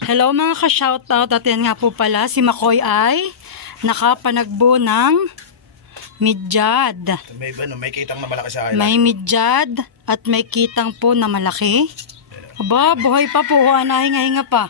Hello mga ka-shoutout, at yan nga po pala, si Makoy ay nakapanagbo ng midyad. May kitang na malaki sa akin. May midyad at may kitang po na malaki. Aba, buhay pa po. Nahinga-hinga pa.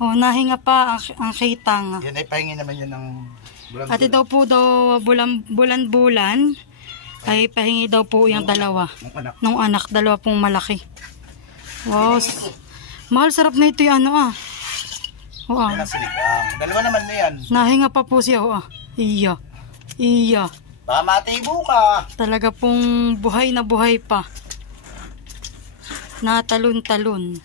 Nahinga pa ang kitang. Yan ay pahingi naman yun ng bulan-bulan. At ito po daw bulan-bulan ay pahingi daw po yung dalawa. Nung anak, dalawa pong malaki. Wow. Mahal, sarap na ito yung ano Yan ang sinigang. Dalawa naman na yan. Nahinga pa po siya Iya. Baka matibo ka. Talaga pong buhay na buhay pa. Natalon-talon.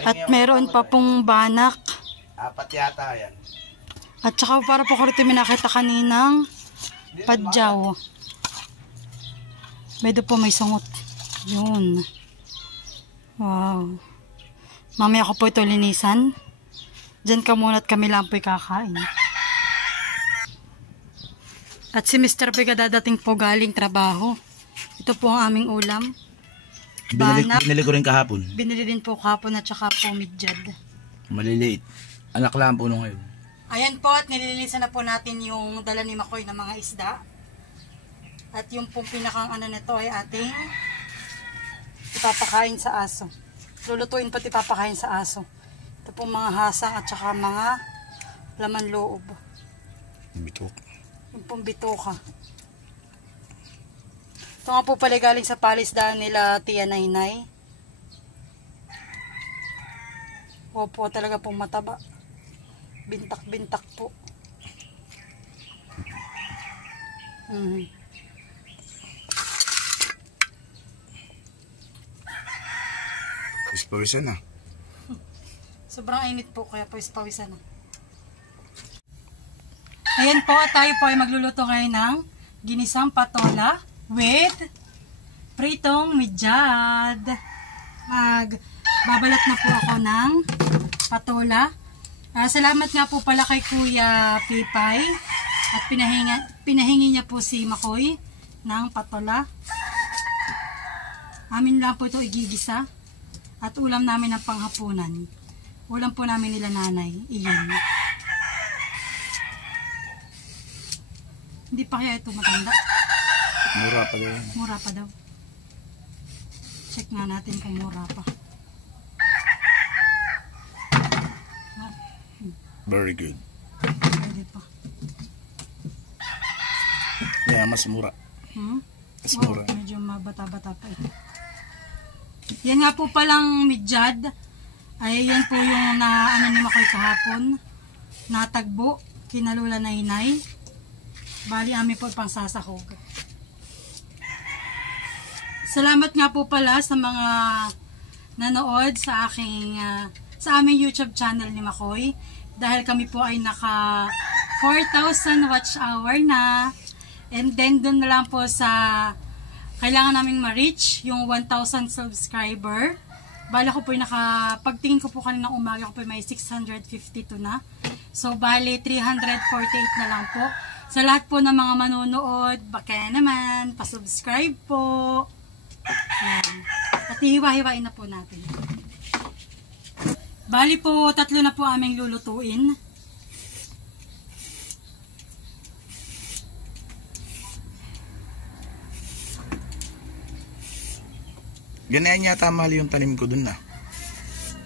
At meron pa pong banak. 4 yata yan. At saka para po ko rito minakita kaninang padyaw. Medyo po may sungot. Yun. Wow. Mamaya ko po ito linisan. Diyan ka muna at kami lang po'y kakain. At si Mr. Pega dadating po galing trabaho. Ito po ang aming ulam. Binili ko rin kahapon. Binili din po kahapon at saka po midyad. Maliliit. Anak lang po nung ngayon. Ayan po, at nililinisan na po natin yung dala ni Makoy ng mga isda. At yung pong pinakang ano nito ay ating ipapakain sa aso. Lulutuin pati ipapakain sa aso. Ito pong mga hasang at saka mga laman loob. Bitok. Yung pong bitoka. Ito nga po pala galing sa palisdaan nila Tia Nainay. Opo, talaga pong mataba. Bintak-bintak po. Pawisan na. Sobrang init po, kaya pawisan na. Ayan po, tayo po ay magluluto ngayon ng ginisang patola with pritong midyad. Magbabalat na po ako ng patola. Salamat nga po pala kay Kuya Pipay at pinahingi niya po si Makoy ng patola. Amin lang po ito igigisa at ulam namin ng panghapunan. Ulam po namin nila nanay. Iyon. Hindi pa kaya ito matanda? Mura pa daw. Mura pa daw. Check nga natin kung mura pa. Very good. Pwede pa. Yeah, mas mura. Mas mura. Medyo mabata-bata pa ito. Yan nga po palang midyad. Ay yan po yung ano ni Makoy kahapon. Natagbo. Kinalula na inay. Bali amin po pang sasahog. Salamat nga po pala sa mga nanood sa aking sa aming YouTube channel ni Makoy. Dahil kami po ay naka 4,000 watch hour na. And then doon na lang po sa kailangan naming ma-reach yung 1,000 subscriber. Bala ko po yung pagtingin ko po kanina umaga ko po may 652 na. So bali 348 na lang po. Sa lahat po ng mga manonood, baka naman, pa-subscribe po. Ayan. At hiwa-hiwain na po natin. Bali po, 3 na po aming lulutuin. Ganyan yata mali yung tanim ko dun na.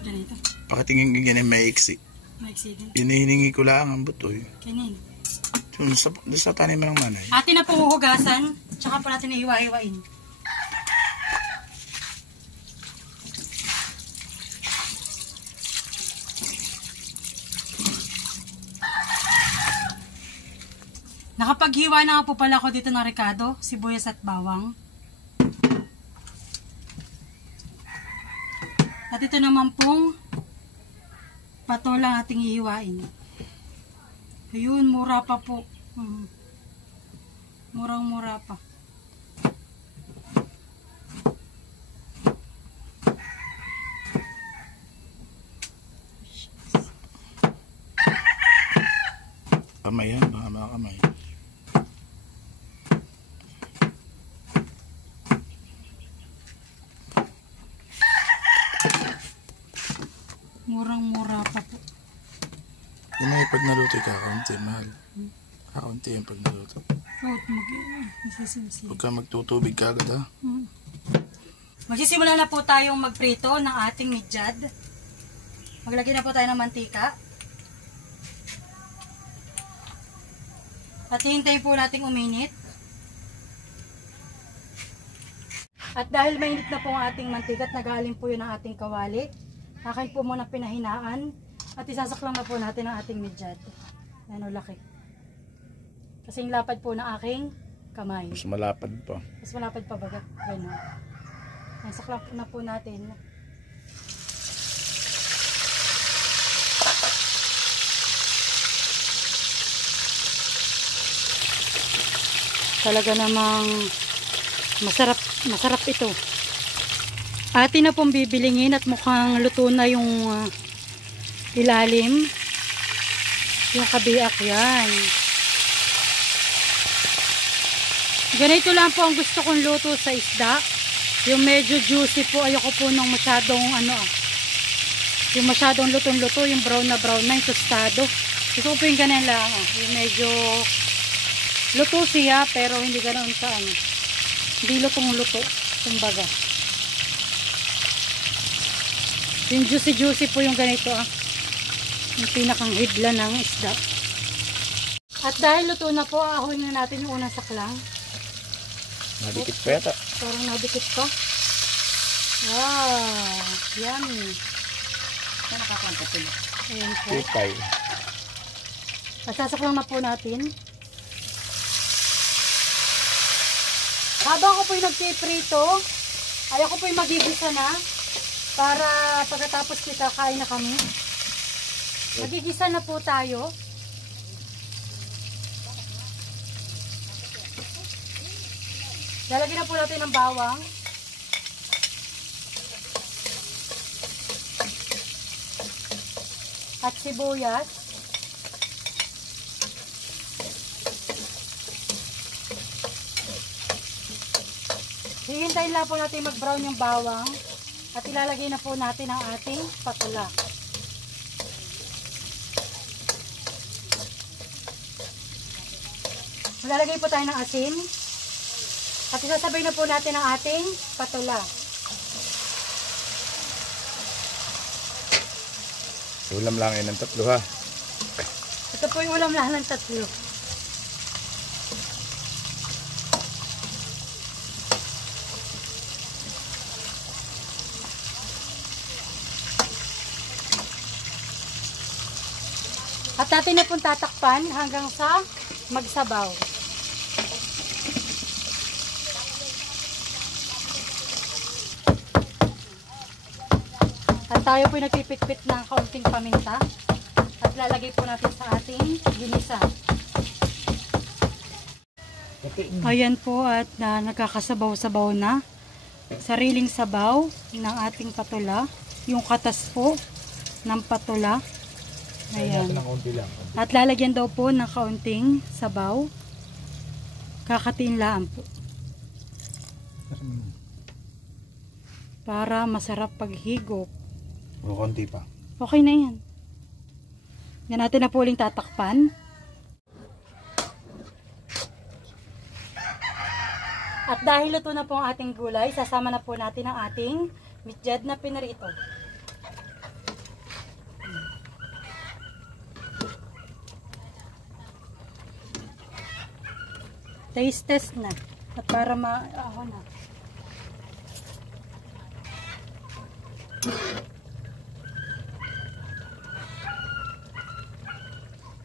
Ganito. Pakatingin ko ganyan may iksi. Maiksi din. Hinihingi ko lang ang butoy. Kanin. Sa tanim ng nanay. Atin na po huhugasan, tsaka po natin ihiwa-hiwain. Nakapaghiwa na po pala ako dito ng ricado, sibuyas at bawang. At ito naman pong patola ating hihiwain. Ayun, mura pa po. Murang-mura pa. Kamay yan, mga kamay. Murang-mura pa po. Yun ay pag naluto kakaunti, mahal. Kakaunti yung pag naluto. Out nasisimsim. Pagka magtutubig ka agad ha. Magsisimula na po tayong magprito ng ating midyad. Maglagay na po tayo ng mantika. At hihintayin po nating uminit. At dahil mainit na po ang ating mantika at nagaling po yun ang ating kawali, akin po muna pinahinaan at isasaklang na po natin ang ating midyad. Ayan o, laki. Kasing lapad po ng aking kamay. Mas malapad pa. Mas malapad pa baga. Ganun. Ayan, saklang na po natin. Talaga namang masarap ito. Atin na pong bibilingin at mukhang luto na yung ilalim. Yung kabiak yan. Ganito lang po ang gusto kong luto sa isda. Yung medyo juicy po. Ayoko po nung masyadong yung masyadong lutong-luto. Yung brown na yung tostado. Gusto ko po yung ganyan lang. Yung medyo luto siya pero hindi ganoon sa hindi lutong-luto. Kumbaga. Yung juicy po yung ganito yung pinakang hidla ng isda. At dahil luto na po, ahoy na natin yung unang saklang. Nadikit pa yata. Parang nadikit pa. Wow! Yummy! Saan nakakanta sila? Ayan po. Pipay. At sasaklang na po natin. Habang ako po'y nagpiprito, ay ako po'y magigisa na para pagkatapos kita kain na kami. Magigisa na po tayo. Lalagyan na po natin ng bawang. At sibuyas. Hihintayin lang po natin mag-brown yung bawang. At ilalagay na po natin ang ating patula. Malalagay po tayo ng asin. At isasabay na po natin ang ating patula. Ulam lang yan ng tatlo ha. Ito po yung ulam lang ng tatlo. At natin na pong tatakpan hanggang sa magsabaw. At tayo po nagpipit-pit ng kaunting paminta. At lalagay po natin sa ating ginisa. Ayan po at nagkakasabaw-sabaw na. Sariling sabaw ng ating patula. Yung katas po ng patula. Ayan. At lalagyan daw po ng kaunting sabaw. Kakatiin lang po. Para masarap paghigop. O, konti pa. Okay na yan. Yan natin na po uling tatakpan. At dahil luto na po ang ating gulay, sasama na po natin ang ating midyad na pinarito. Taste test na. At para maaho na.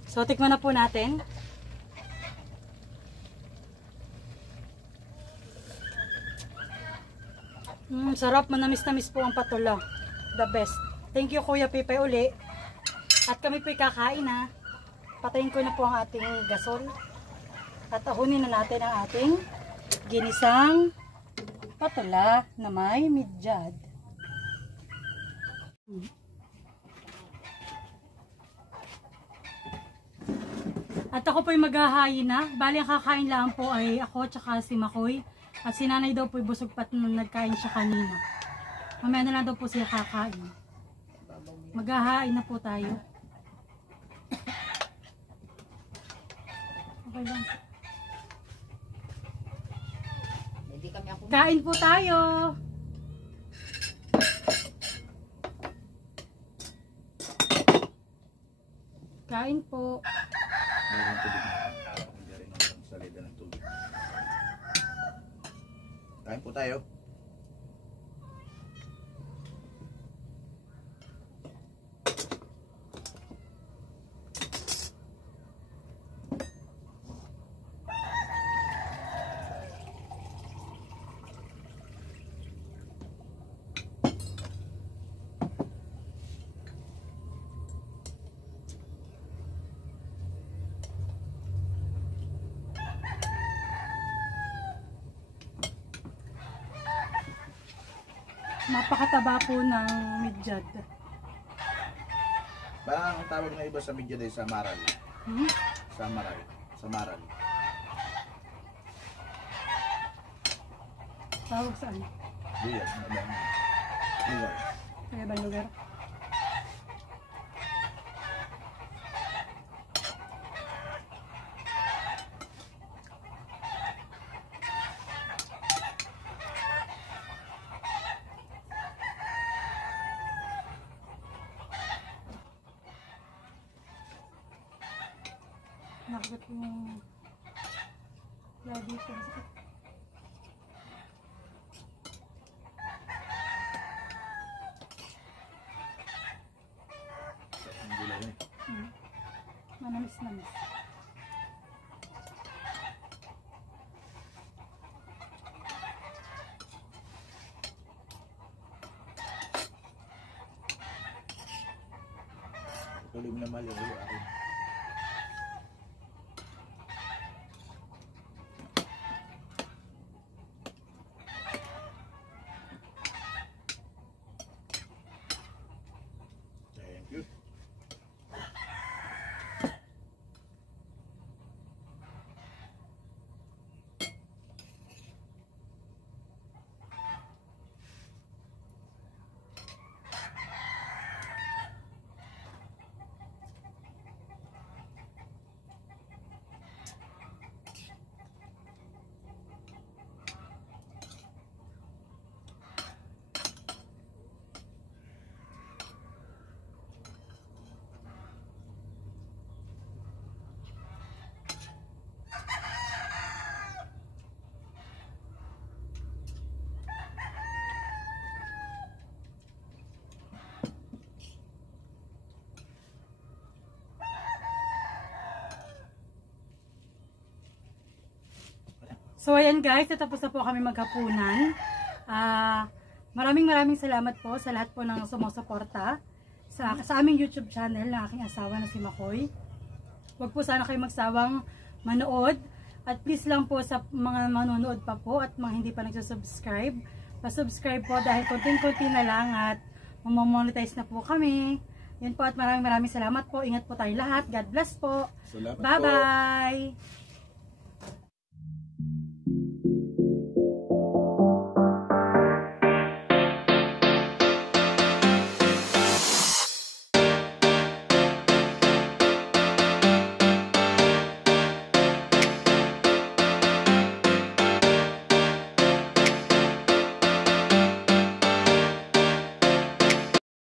So, tikman na po natin. Sarap, manamis-namis po ang patula. The best. Thank you Kuya Pipay uli. At kami po'y kakain na. Patayin ko na po ang ating gasol. At ahunin na natin ang ating ginisang patula na may midyad. At ako po'y maghahayin na. Bali ang kakain lang po ay ako tsaka si Makoy. At si nanay daw po'y busog pat nung nagkain siya kanina. Mamaya na lang daw po siya kakain. Maghahain na po tayo. Okay lang. Hindi kami ako. Kain po tayo. Kain po. Mayroong tubig na. Hindi rin ang salida ng tubig. Kain po tayo. Napakataba po ng midyad. Parang ang tawag na iba sa media day sa maral. Hmm? Samaral. Samaral. Tawag saan? Buyan. Madami. Lugar. Kaya ba lugar? Nakakit yung labi ko. Ang gulay na eh. Manamis-namis. Tuloy mo na mahal yung ulo akin. Thank you. So ayan guys, natapos na po kami maghapunan. Maraming salamat po sa lahat po ng sumusuporta sa aming YouTube channel ng aking asawa na si Makoy. Huwag po sana kayo magsawang manood. At please lang po sa mga manonood pa po at mga hindi pa nagsusubscribe, pa-subscribe po dahil konting-konti na lang at mamamonetize na po kami. Yan po at maraming salamat po. Ingat po tayo lahat. God bless po. Salamat po. Bye-bye!